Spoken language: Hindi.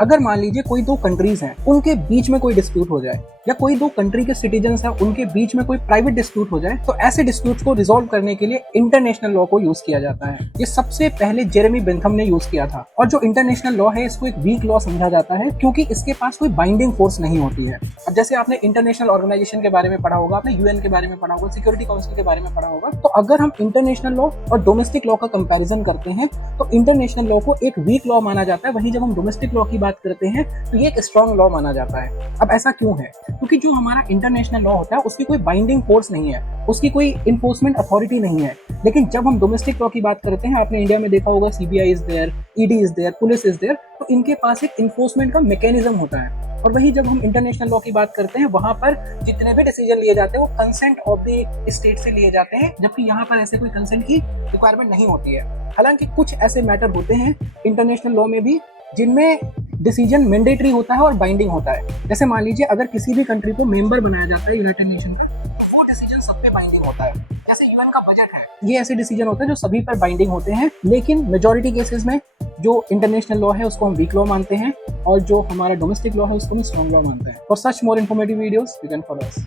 अगर मान लीजिए कोई दो कंट्रीज हैं, उनके बीच में कोई डिस्प्यूट हो जाए, या कोई दो कंट्री के सिटीजन्स हैं उनके बीच में कोई प्राइवेट डिस्प्यूट हो जाए, तो ऐसे डिस्प्यूट्स को रिजॉल्व करने के लिए इंटरनेशनल लॉ को यूज किया जाता है। ये सबसे पहले जेरेमी बेंथम ने यूज किया था। और जो इंटरनेशनल लॉ है इसको एक वीक लॉ समझा जाता है क्योंकि इसके पास कोई बाइंडिंग फोर्स नहीं होती है। अब जैसे आपने इंटरनेशनल ऑर्गेनाइजेशन के बारे में पढ़ा होगा, आपने यूएन के बारे में पढ़ा होगा, सिक्योरिटी काउंसिल के बारे में पढ़ा होगा, तो अगर हम इंटरनेशनल लॉ और डोमेस्टिक लॉ का कंपैरिजन करते हैं तो इंटरनेशनल लॉ को एक वीक लॉ माना जाता है, वहीं जब हम डोमेस्टिक लॉ की बात करते हैं तो ये एक स्ट्रॉन्ग लॉ माना जाता है। अब ऐसा क्यों है? क्योंकि जो हमारा इंटरनेशनल लॉ होता है उसकी कोई बाइंडिंग फोर्स नहीं है, उसकी कोई इन्फोर्समेंट अथॉरिटी नहीं है। लेकिन जब हम डोमेस्टिक लॉ की बात करते हैं, आपने इंडिया में देखा होगा CBI is there, ED is there, police is there, तो इनके पास एक इन्फोर्समेंट का मैकेनिज्म होता है। और वही जब हम इंटरनेशनल लॉ की बात करते हैं, वहां पर जितने भी डिसीजन लिए जाते हैं वो कंसेंट ऑफ द स्टेट से लिए जाते हैं, जबकि यहाँ पर ऐसे कोई कंसेंट की रिक्वायरमेंट नहीं होती है। हालांकि कुछ ऐसे मैटर होते हैं इंटरनेशनल लॉ में भी जिनमें डिसीजन मैंडेटरी होता है और बाइंडिंग होता है। जैसे मान लीजिए अगर किसी भी कंट्री को मेंबर बनाया जाता है यूनाइटेड नेशन का, तो वो डिसीजन सब पे बाइंडिंग होता है। जैसे यूएन का बजट है, ये ऐसे डिसीजन होते हैं जो सभी पर बाइंडिंग होते हैं। लेकिन मेजॉरिटी केसेस में जो इंटरनेशनल लॉ है उसको हम वीक लॉ मानते हैं, और जो हमारा डोमेस्टिक लॉ है उसको हम स्ट्रॉन्ग लॉ मानते हैं। For such more informative videos you can follow us.